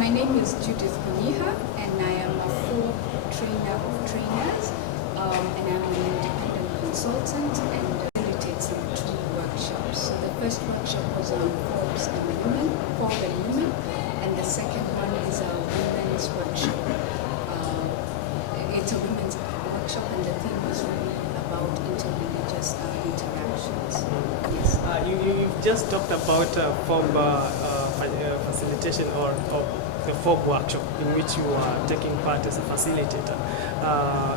My name is Judith Kunyiha, and I am a FoRB trainer of trainers, and I'm an independent consultant and facilitate some 2 workshops. So the first workshop was on FoRB and women, and the second one is a women's workshop. It's a women's workshop, and the theme is really about interreligious interactions. Yes. You've just talked about FoRB facilitation or the FoRB workshop in which you are taking part as a facilitator.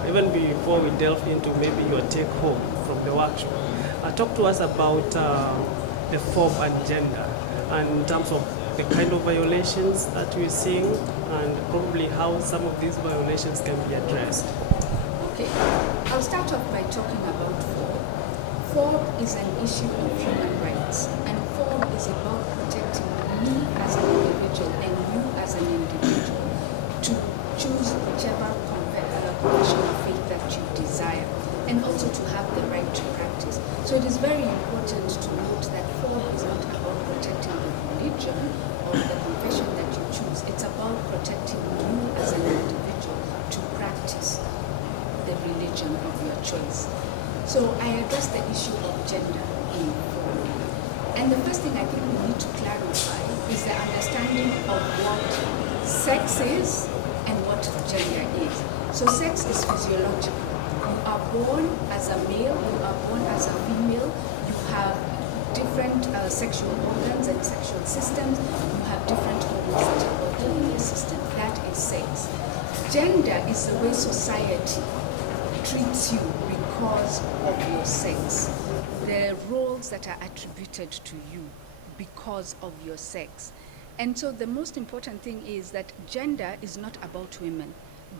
Even before we delve into maybe your take home from the workshop, talk to us about the FoRB and gender, and in terms of the kind of violations that we're seeing, and probably how some of these violations can be addressed. Okay, I'll start off by talking about FoRB. FoRB is an issue of human rights, and FoRB is about protecting me as an individual and you as an individual to choose whichever confession of faith that you desire, and also to have the right to practice. So it is very important to note that FoRB is not about protecting the religion or the confession that you choose. It's about protecting you as an individual to practice the religion of your choice. So I address the issue of gender in FoRB. And the first thing I think we need to clarify is the understanding of what sex is and what gender is. So sex is physiological. You are born as a male, you are born as a female, you have different sexual organs and sexual systems, you have different hormones that are working in your system. That is sex. Gender is the way society treats you because of your sex. The roles that are attributed to you because of your sex. And so the most important thing is that gender is not about women.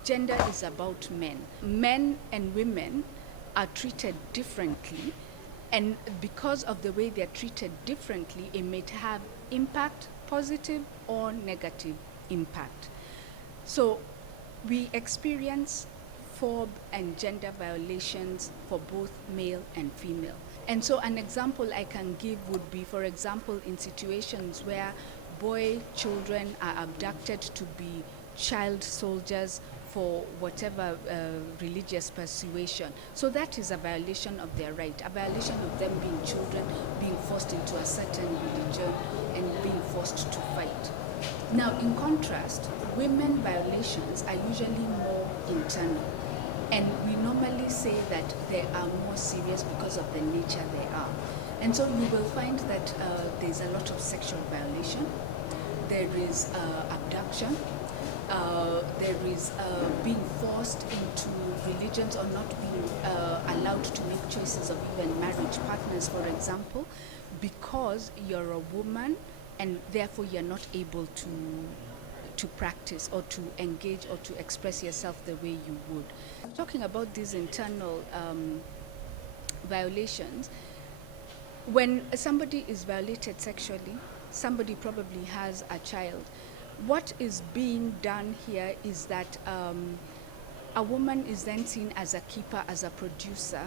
Gender is about men. Men and women are treated differently, and because of the way they're treated differently, it may have impact, positive or negative impact. So we experience FoRB and gender violations for both male and female. And so an example I can give would be, for example, in situations where boy children are abducted to be child soldiers for whatever religious persuasion. So that is a violation of their right, a violation of them being children, being forced into a certain religion and being forced to fight. Now, in contrast, women violations are usually more internal. And we normally say that they are more serious because of the nature they are. And so you will find that there's a lot of sexual violation, there is abduction, there is being forced into religions or not being allowed to make choices of even marriage partners, for example, because you're a woman and therefore you're not able to practice or to engage or to express yourself the way you would. Talking about these internal violations, when somebody is violated sexually, somebody probably has a child. What is being done here is that a woman is then seen as a keeper, as a producer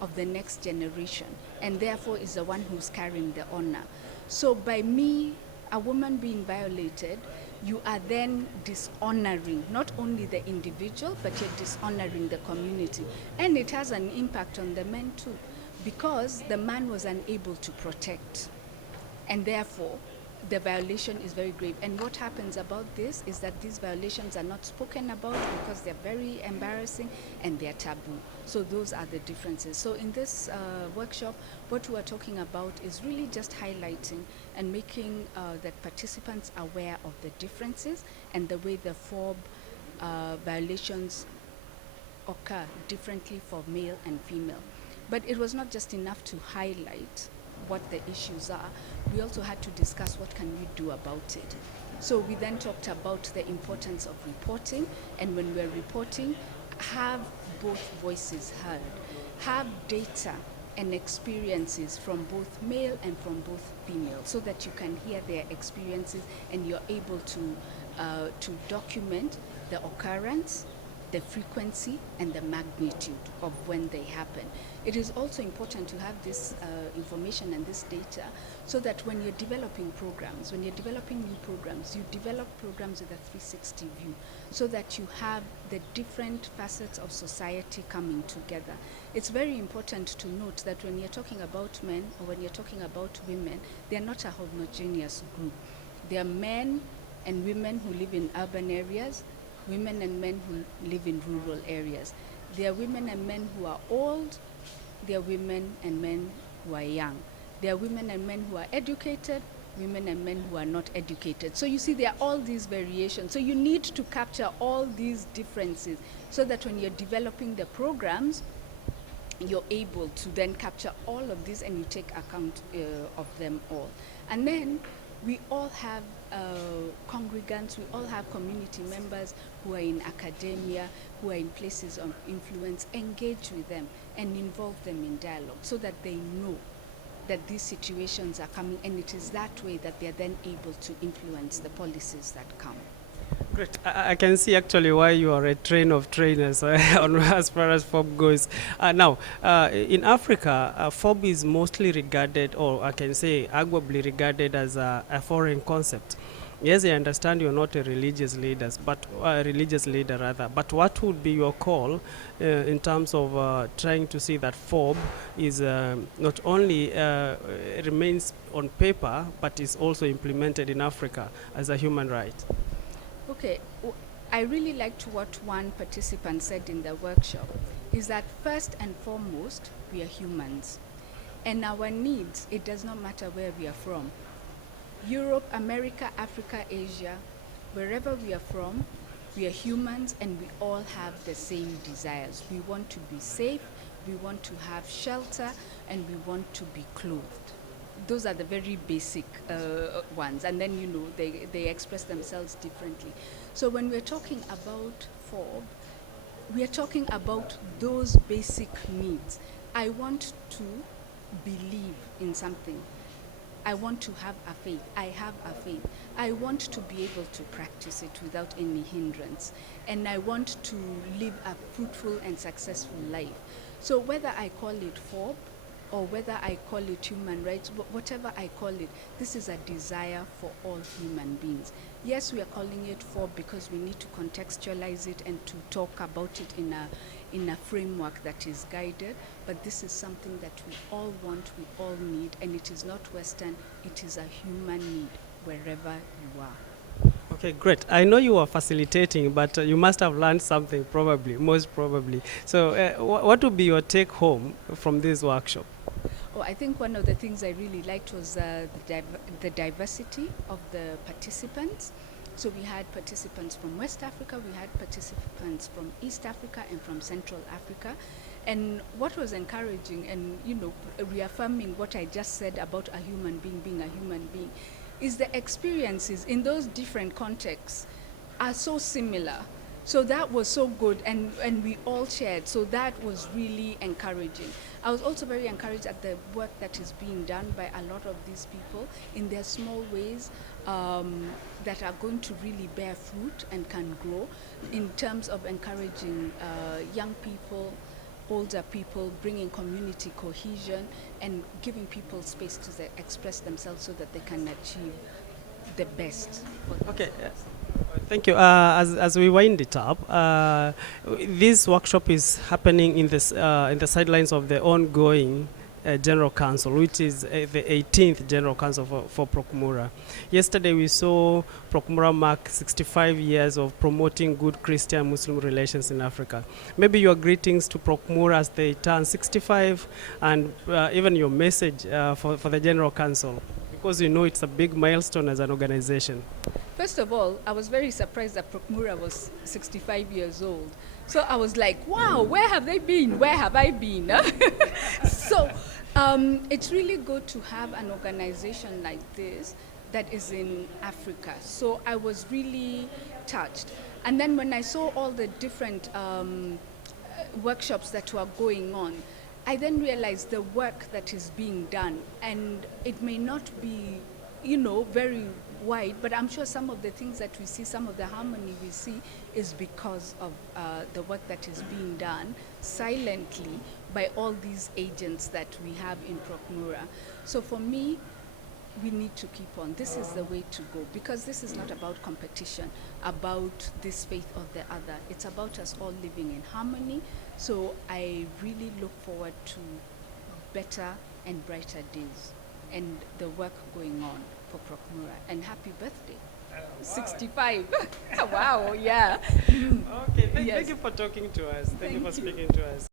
of the next generation, and therefore is the one who's carrying the honor. So by me, a woman being violated, you are then dishonoring not only the individual, but you're dishonoring the community. And it has an impact on the men too, because the man was unable to protect. And therefore, the violation is very grave. And what happens about this is that these violations are not spoken about because they're very embarrassing and they're taboo. So those are the differences. So in this workshop, what we are talking about is really just highlighting and making the participants aware of the differences and the way the FoRB violations occur differently for male and female. But it was not just enough to highlight what the issues are. We also had to discuss what can we do about it. So we then talked about the importance of reporting, and when we're reporting, have both voices heard, have data and experiences from both male and from both female, so that you can hear their experiences and you're able to document the occurrence the frequency and the magnitude of when they happen. It is also important to have this information and this data so that when you're developing programs, when you're developing new programs, you develop programs with a 360 view so that you have the different facets of society coming together. It's very important to note that when you're talking about men or when you're talking about women, they're not a homogeneous group. They are men and women who live in urban areas, women and men who live in rural areas. There are women and men who are old, there are women and men who are young. There are women and men who are educated, women and men who are not educated. So you see, there are all these variations. So you need to capture all these differences so that when you're developing the programs, you're able to then capture all of this and you take account of them all. And then we all have congregants, we all have community members who are in academia, who are in places of influence. Engage with them and involve them in dialogue so that they know that these situations are coming, and it is that way that they're then able to influence the policies that come. Great. I can see actually why you are a train of trainers as far as FoRB goes. Now, in Africa, FoRB is mostly regarded, or I can say arguably regarded as a foreign concept. Yes, I understand you're not a religious leader, but But what would be your call in terms of trying to see that FoRB is not only remains on paper, but is also implemented in Africa as a human right? Okay, I really liked what one participant said in the workshop, is that first and foremost, we are humans. And our needs, it does not matter where we are from. Europe, America, Africa, Asia, wherever we are from, we are humans and we all have the same desires. We want to be safe, we want to have shelter, and we want to be clothed. Those are the very basic ones, and then they express themselves differently. So when we're talking about FoRB, we are talking about those basic needs. I want to believe in something. I want to have a faith. I have a faith. I want to be able to practice it without any hindrance, and I want to live a fruitful and successful life. So whether I call it FoRB, or whether I call it human rights, whatever I call it, this is a desire for all human beings. Yes, we are calling it FoRB because we need to contextualize it and to talk about it in a framework that is guided, but this is something that we all want, we all need, and it is not Western, it is a human need wherever you are. Okay, great. I know you are facilitating, but you must have learned something probably, most probably. So what would be your take home from this workshop? Oh, I think one of the things I really liked was the diversity of the participants. So we had participants from West Africa, we had participants from East Africa and from Central Africa. And what was encouraging and, reaffirming what I just said about a human being being a human being is the experiences in those different contexts are so similar. So that was so good, and we all shared. So that was really encouraging. I was also very encouraged at the work that is being done by a lot of these people in their small ways that are going to really bear fruit and can grow in terms of encouraging young people, older people, bringing community cohesion and giving people space to express themselves so that they can achieve the best. Okay. Thank you. As we wind it up, this workshop is happening in the sidelines of the ongoing General Council, which is the 18th General Council for PROCMURA. Yesterday we saw PROCMURA mark 65 years of promoting good Christian-Muslim relations in Africa. Maybe your greetings to PROCMURA as they turn 65, and even your message for the General Council, because it's a big milestone as an organization. First of all, I was very surprised that PROCMURA was 65 years old. So I was like, wow, where have they been? Where have I been? So it's really good to have an organization like this that is in Africa. So I was really touched. And then when I saw all the different workshops that were going on, I then realized the work that is being done, and it may not be very wide, but I'm sure some of the things that we see, some of the harmony we see is because of the work that is being done silently by all these agents that we have in PROCMURA. So for me, we need to keep on. This is the way to go, because this is not about competition, about this faith or the other. It's about us all living in harmony. So I really look forward to better and brighter days and the work going on for PROCMURA. And happy birthday. Wow. 65. Wow, yeah. Okay, thank Yes. you for talking to us. Thank you for Thank you. speaking to us.